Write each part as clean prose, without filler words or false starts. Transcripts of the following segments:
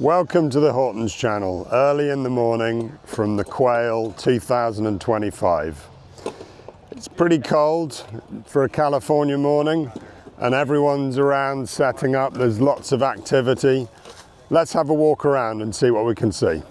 Welcome to the Hortons channel, early in the morning from the Quail 2025. It's pretty cold for a California morning and everyone's around setting up. There's lots of activity. Let's have a walk around and see what we can see.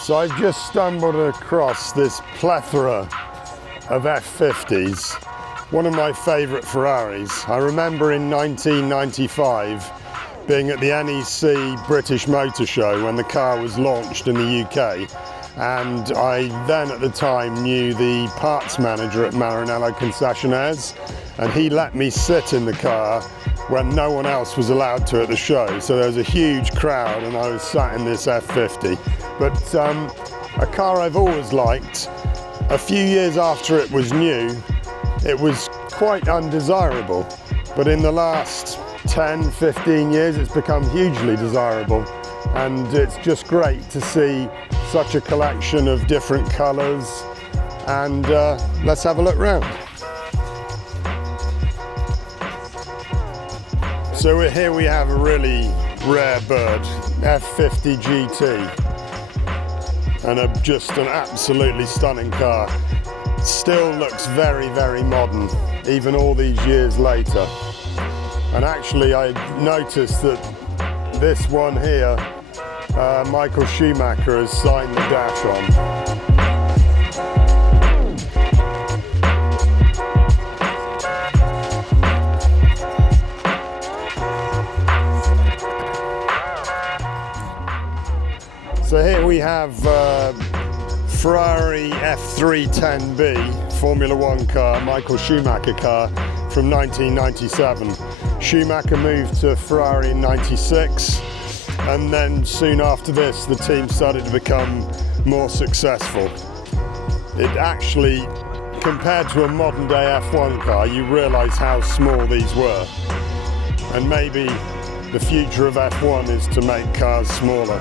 So I've just stumbled across this plethora of F50s, one of my favourite Ferraris. I remember in 1995 being at the NEC British Motor Show when the car was launched in the UK, and I then at the time knew the parts manager at Maranello Concessionaires, and he let me sit in the car when no one else was allowed to at the show. So there was a huge crowd and I was sat in this F50. But a car I've always liked. A few years after it was new, it was quite undesirable. But in the last 10, 15 years, it's become hugely desirable. And it's just great to see such a collection of different colours. And let's have a look round. So here we have a really rare bird, F50 GT. And just an absolutely stunning car. Still looks very, very modern, even all these years later. And actually I noticed that this one here, Michael Schumacher has signed the dash on. So here we have Ferrari F310B Formula One car, Michael Schumacher car from 1997. Schumacher moved to Ferrari in 96, and then soon after this the team started to become more successful. It actually, compared to a modern day F1 car, you realise how small these were. And maybe the future of F1 is to make cars smaller.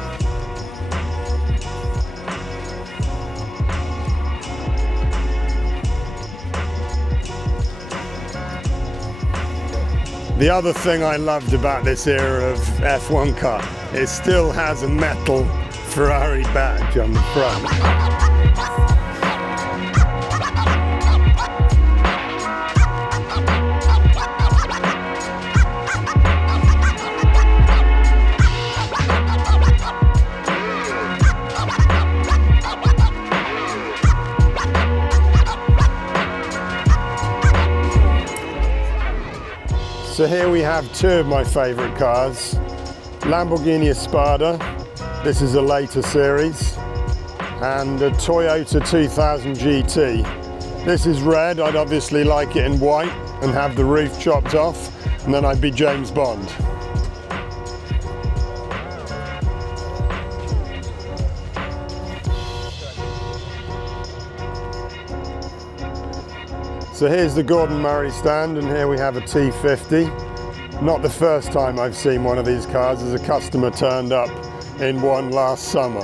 The other thing I loved about this era of F1 car, it still has a metal Ferrari badge on the front. So here we have two of my favourite cars. Lamborghini Espada, this is a later series, and a Toyota 2000 GT. This is red. I'd obviously like it in white and have the roof chopped off, and then I'd be James Bond. So here's the Gordon Murray stand, and here we have a T50. Not the first time I've seen one of these cars, as a customer turned up in one last summer.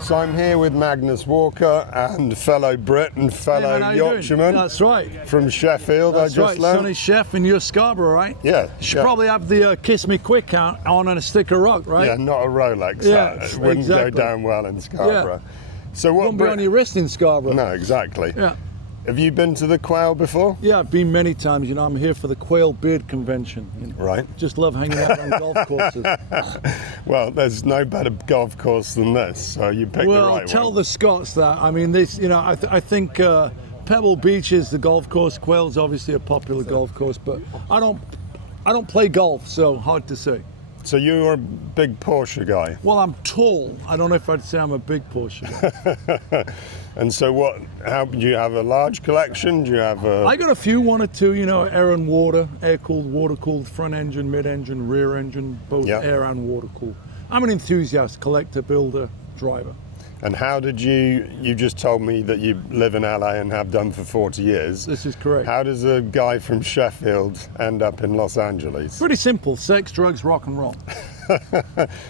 So I'm here with Magnus Walker and fellow Brit and fellow Yorkshireman. That's right. From Sheffield, That's I just learned. Sonny Chef in your Scarborough, right? Yeah. You should probably have the Kiss Me Quick on and a stick of rock, right? Yeah, not a Rolex. Yeah, It wouldn't go down well in Scarborough. Yeah. So what? Wouldn't be on your wrist in Scarborough. No, exactly. Yeah. Have you been to the Quail before? Yeah, I've been many times. You know, I'm here for the Quail Beard Convention. You know. Right. Just love hanging out on golf courses. Well, there's no better golf course than this, so you picked the right one. Well, tell the Scots that. I mean, this. You know, I think Pebble Beach is the golf course. Quail's obviously a popular golf course, but I don't play golf, so hard to say. So you're a big Porsche guy? Well, I'm tall. I don't know if I'd say I'm a big Porsche guy. And so how do you have a large collection? Do you have a... I got a few, one or two, you know, air and water, air-cooled, water-cooled, front engine, mid-engine, rear engine, both air and water-cooled. I'm an enthusiast, collector, builder, driver. And how did you just told me that you live in LA and have done for 40 years. This is correct. How does a guy from Sheffield end up in Los Angeles? Pretty simple, sex, drugs, rock and roll.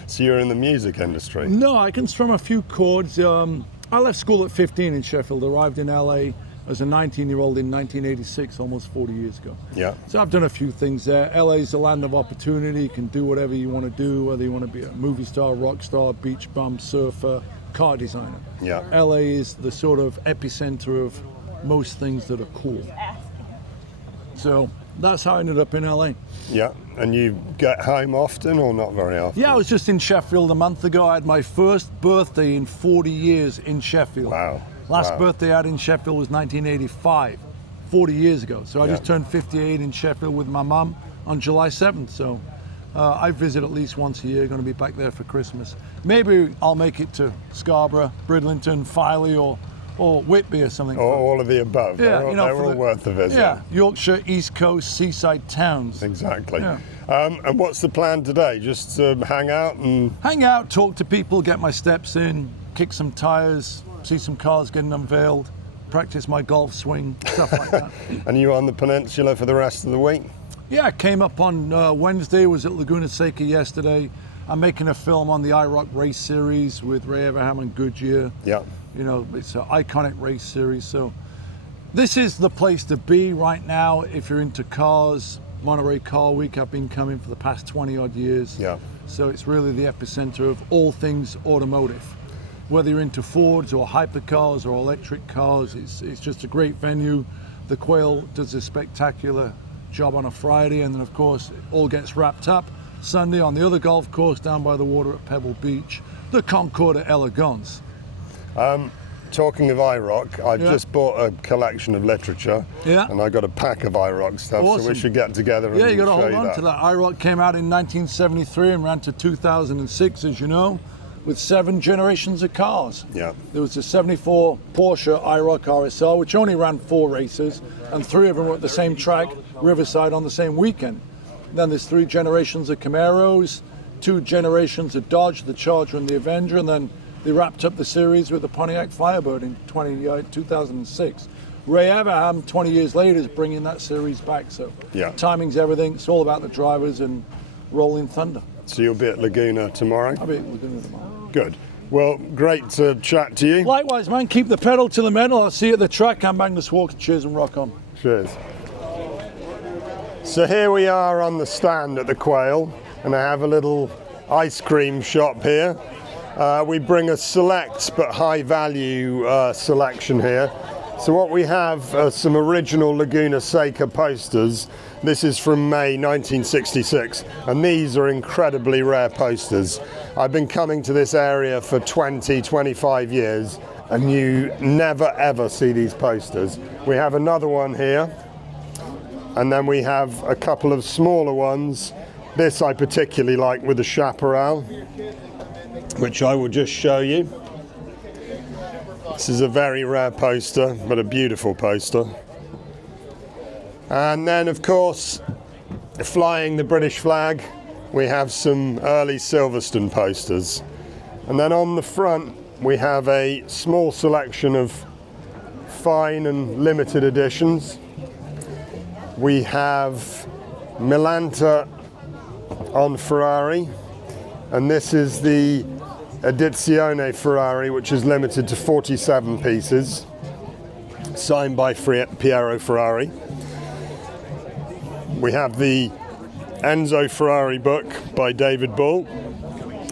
So you're in the music industry? No, I can strum a few chords. I left school at 15 in Sheffield, arrived in LA as a 19-year-old in 1986, almost 40 years ago. Yeah. So I've done a few things there. LA is the land of opportunity. You can do whatever you want to do, whether you want to be a movie star, rock star, beach bum, surfer, car designer. Yeah. LA is the sort of epicenter of most things that are cool. So that's how I ended up in LA. Yeah. And you get home often or not very often? Yeah, I was just in Sheffield a month ago. I had my first birthday in 40 years in Sheffield. Wow. Last birthday I had in Sheffield was 1985, 40 years ago. So I just turned 58 in Sheffield with my mum on July 7th. So I visit at least once a year, going to be back there for Christmas. Maybe I'll make it to Scarborough, Bridlington, Filey or Whitby or something. Or all of the above. Yeah, they're all worth the visit. Yeah, Yorkshire, East Coast, seaside towns. Exactly. Yeah. And what's the plan today? Just to hang out and... Hang out, talk to people, get my steps in, kick some tires, see some cars getting unveiled, practice my golf swing, stuff like that. And you on the peninsula for the rest of the week? Yeah, I came up on Wednesday, was at Laguna Seca yesterday. I'm making a film on the IROC race series with Ray Everham and Goodyear. Yeah. You know, it's an iconic race series. So this is the place to be right now if you're into cars. Monterey Car Week, I've been coming for the past 20 odd years. Yeah. So it's really the epicenter of all things automotive. Whether you're into Fords or hypercars or electric cars, it's just a great venue. The Quail does a spectacular job on a Friday, and then of course it all gets wrapped up Sunday on the other golf course down by the water at Pebble Beach, the Concours de Elegance. Talking of IROC, I've just bought a collection of literature, and I got a pack of IROC stuff, Awesome. so we should get together and Yeah, you got to show hold you on to that. IROC came out in 1973 and ran to 2006, as you know, with 7 generations of cars. Yeah. There was the 74 Porsche IROC RSR, which only ran 4 races, and 3 of them were at the same track, Riverside, on the same weekend. Then there's 3 generations of Camaros, 2 generations of Dodge, the Charger and the Avenger, and then they wrapped up the series with the Pontiac Firebird in 2006. Ray Everham, 20 years later, is bringing that series back. So timing's everything. It's all about the drivers and rolling thunder. So you'll be at Laguna tomorrow? I'll be at Laguna tomorrow. Good. Well, great to chat to you. Likewise, man. Keep the pedal to the metal. I'll see you at the track. I'm Magnus Walker. Cheers and rock on. Cheers. So here we are on the stand at the Quail, and I have a little ice cream shop here. We bring a select but high value selection here. So what we have are some original Laguna Seca posters. This is from May 1966, and these are incredibly rare posters. I've been coming to this area for 25 years, and you never ever see these posters. We have another one here, and then we have a couple of smaller ones. This I particularly like with the chaparral, which I will just show you. This is a very rare poster, but a beautiful poster. And then, of course, flying the British flag, we have some early Silverstone posters. And then on the front, we have a small selection of fine and limited editions. We have Milanta on Ferrari, and this is the Edizione Ferrari, which is limited to 47 pieces, signed by Piero Ferrari. We have the Enzo Ferrari book by David Bull,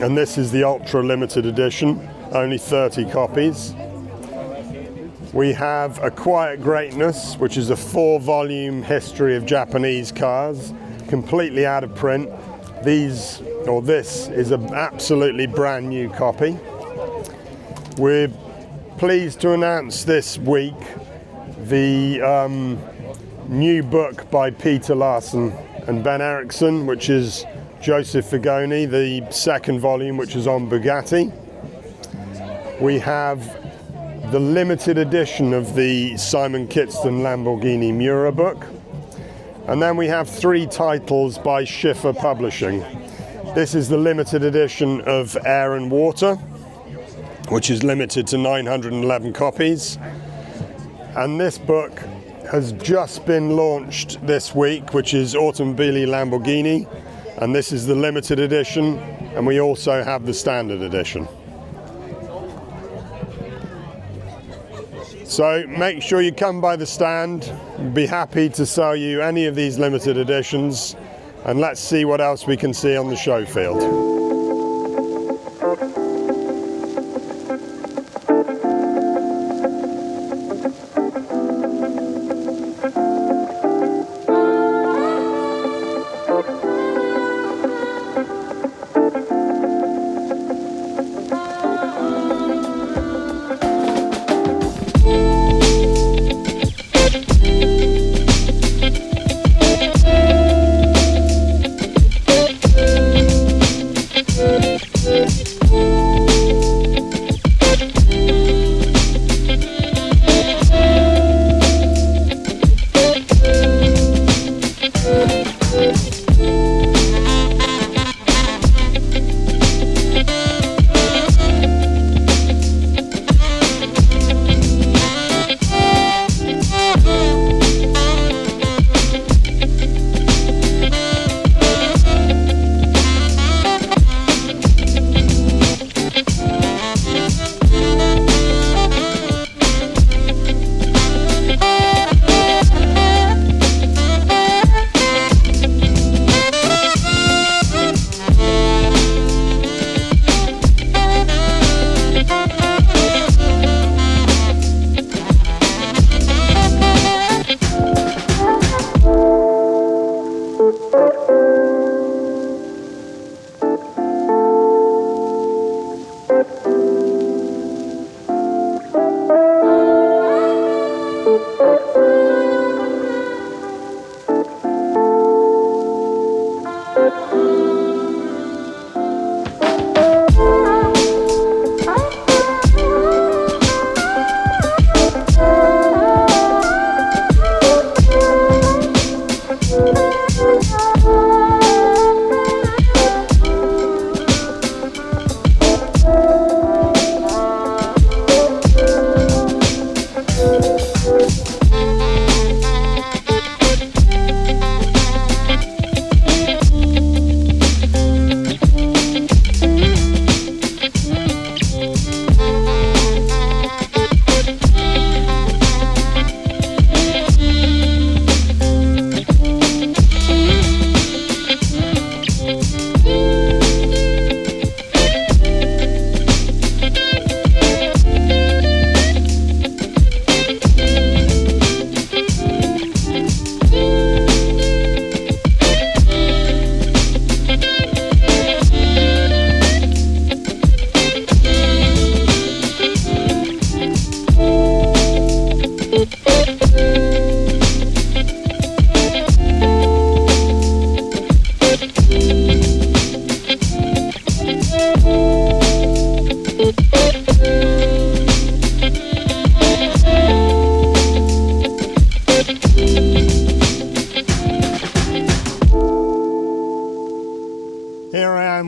and this is the ultra limited edition, only 30 copies. We have A Quiet Greatness, which is a 4-volume history of Japanese cars, completely out of print. This is an absolutely brand new copy. We're pleased to announce this week the new book by Peter Larson and Ben Eriksson, which is Joseph Figoni, the 2nd volume, which is on Bugatti. We have the limited edition of the Simon Kitson Lamborghini Miura book. And then we have 3 titles by Schiffer Publishing. This is the limited edition of Air and Water. which is limited to 911 copies. And this book has just been launched this week, which is Automobili Lamborghini. And this is the limited edition. And we also have the standard edition. So make sure you come by the stand. We'd be happy to sell you any of these limited editions. And let's see what else we can see on the show field.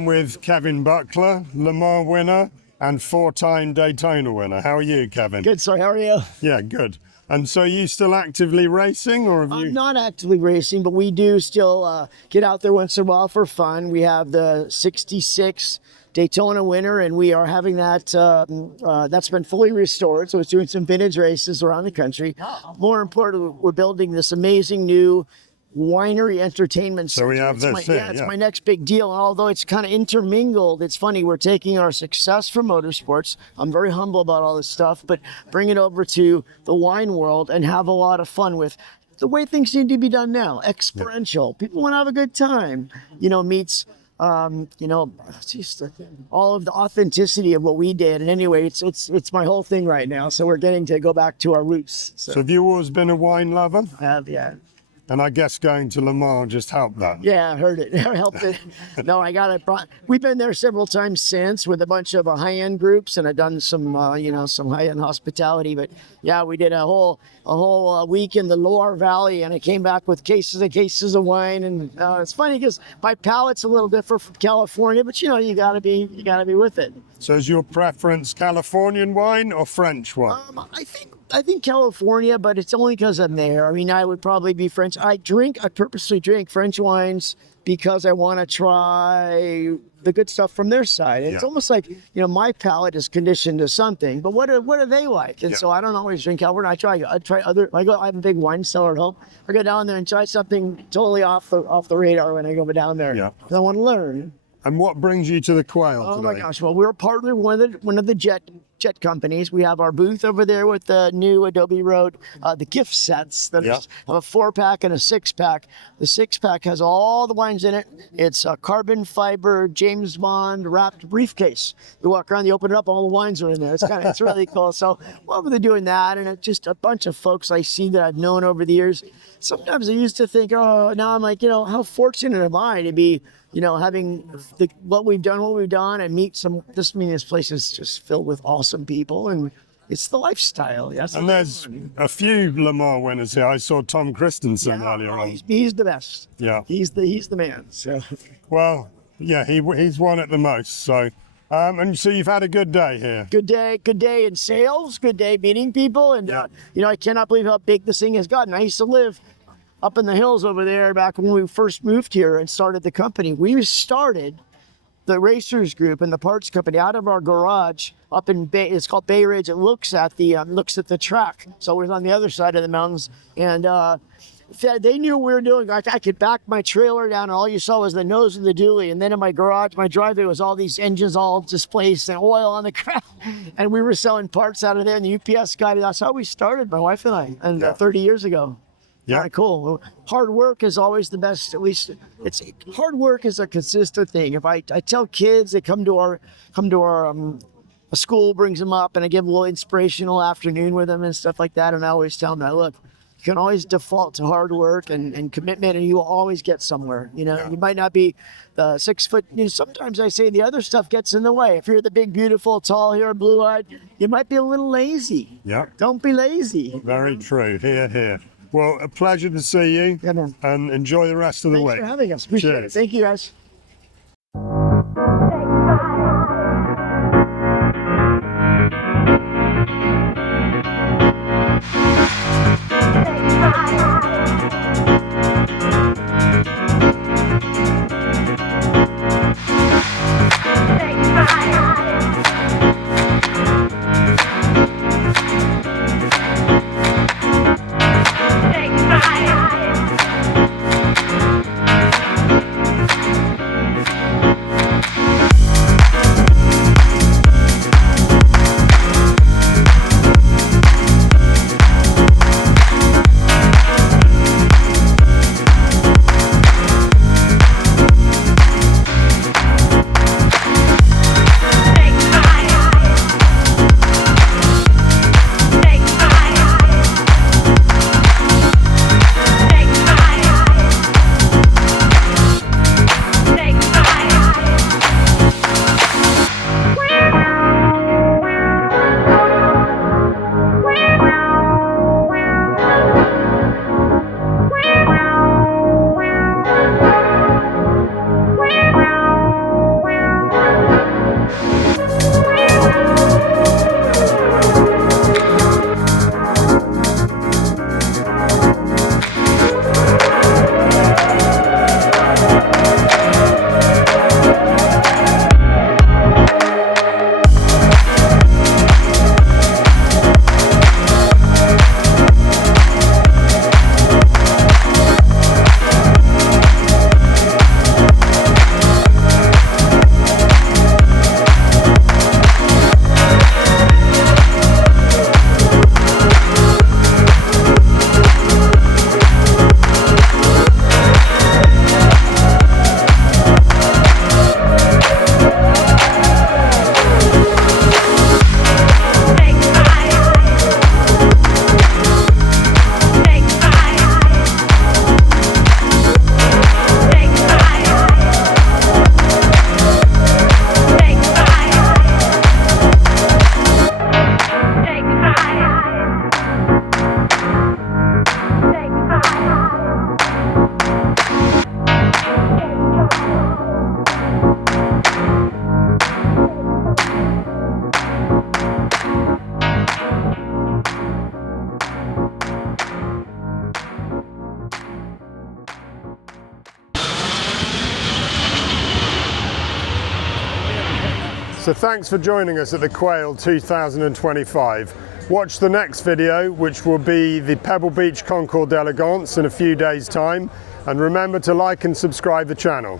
With Kevin Buckler, Le Mans winner and 4-time Daytona winner. How are you, Kevin? Good, sir. How are you? Yeah, good. And so you still actively racing, or have you? I'm not actively racing, but we do still get out there once in a while for fun. We have the 66 Daytona winner, and we are having that, that's been fully restored. So it's doing some vintage races around the country. More importantly, we're building this amazing new winery entertainment center. So we have this here. Yeah, it's my next big deal. And although it's kind of intermingled, it's funny, we're taking our success from motorsports. I'm very humble about all this stuff, but bring it over to the wine world and have a lot of fun with the way things need to be done now. Experiential. People want to have a good time, meets all of the authenticity of what we did. And anyway, it's my whole thing right now. So we're getting to go back to our roots. So have you always been a wine lover? I have, yeah. And I guess going to Le Mans just helped that. Yeah, I heard it. I helped it. No, I got it. We've been there several times since with a bunch of high-end groups, and I've done some, some high-end hospitality. But yeah, we did a whole week in the Loire Valley, and I came back with cases of wine. And it's funny because my palate's a little different from California, but you gotta be with it. So is your preference Californian wine or French wine? I think California, but it's only because I'm there. I mean, I would probably be French. I purposely drink French wines because I want to try the good stuff from their side. It's almost like, my palate is conditioned to something, but what are they like? And so I don't always drink California. I try other, I have a big wine cellar at home. I go down there and try something totally off the radar when I go down there. Yeah. I want to learn. And what brings you to the Quail today? Oh my gosh! Well, we're partnered with one of the jet companies. We have our booth over there with the new Adobe Road, the gift sets that have a 4-pack and a 6-pack. The 6-pack has all the wines in it. It's a carbon fiber James Bond wrapped briefcase. You walk around, you open it up, all the wines are in there. It's really cool. So well, they're doing that, and it's just a bunch of folks I see that I've known over the years. Sometimes I used to think, oh, now I'm like, how fortunate am I to be, having what we've done and meet this place is just filled with awesome people, and it's the lifestyle. Yes. And there's a few Le Mans winners here. I saw Tom Christensen earlier on. He's the best. Yeah. He's the man. So. Well, yeah, he's won it the most. So, and so you've had a good day here. Good day in sales. Good day meeting people, and I cannot believe how big this thing has gotten. I used to live up in the hills over there back when we first moved here and started the company. We started the racers group and the parts company out of our garage up in Bay. It's called Bay Ridge. It looks at the track. So we're on the other side of the mountains, and they knew what we were doing. I could back my trailer down, and all you saw was the nose of the dually. And then in my garage, my driveway was all these engines all displaced and oil on the ground. And we were selling parts out of there. And the UPS guy. That's how we started, my wife and I, 30 years ago. Yeah, kind of cool. Hard work is always the best. At least hard work is a consistent thing. If I tell kids, they come to our a school brings them up, and I give a little inspirational afternoon with them and stuff like that. And I always tell them that, look, you can always default to hard work and commitment, and you will always get somewhere. You might not be the 6 foot. Sometimes I say the other stuff gets in the way. If you're the big, beautiful, tall hair, blue-eyed, you might be a little lazy. Yeah. Don't be lazy. Very true. Here. Well, a pleasure to see you, and enjoy the rest of the week. Thanks for having us. Appreciate it. Thank you, guys. So thanks for joining us at the Quail 2025. Watch the next video, which will be the Pebble Beach Concours d'Elegance in a few days' time. And remember to like and subscribe the channel.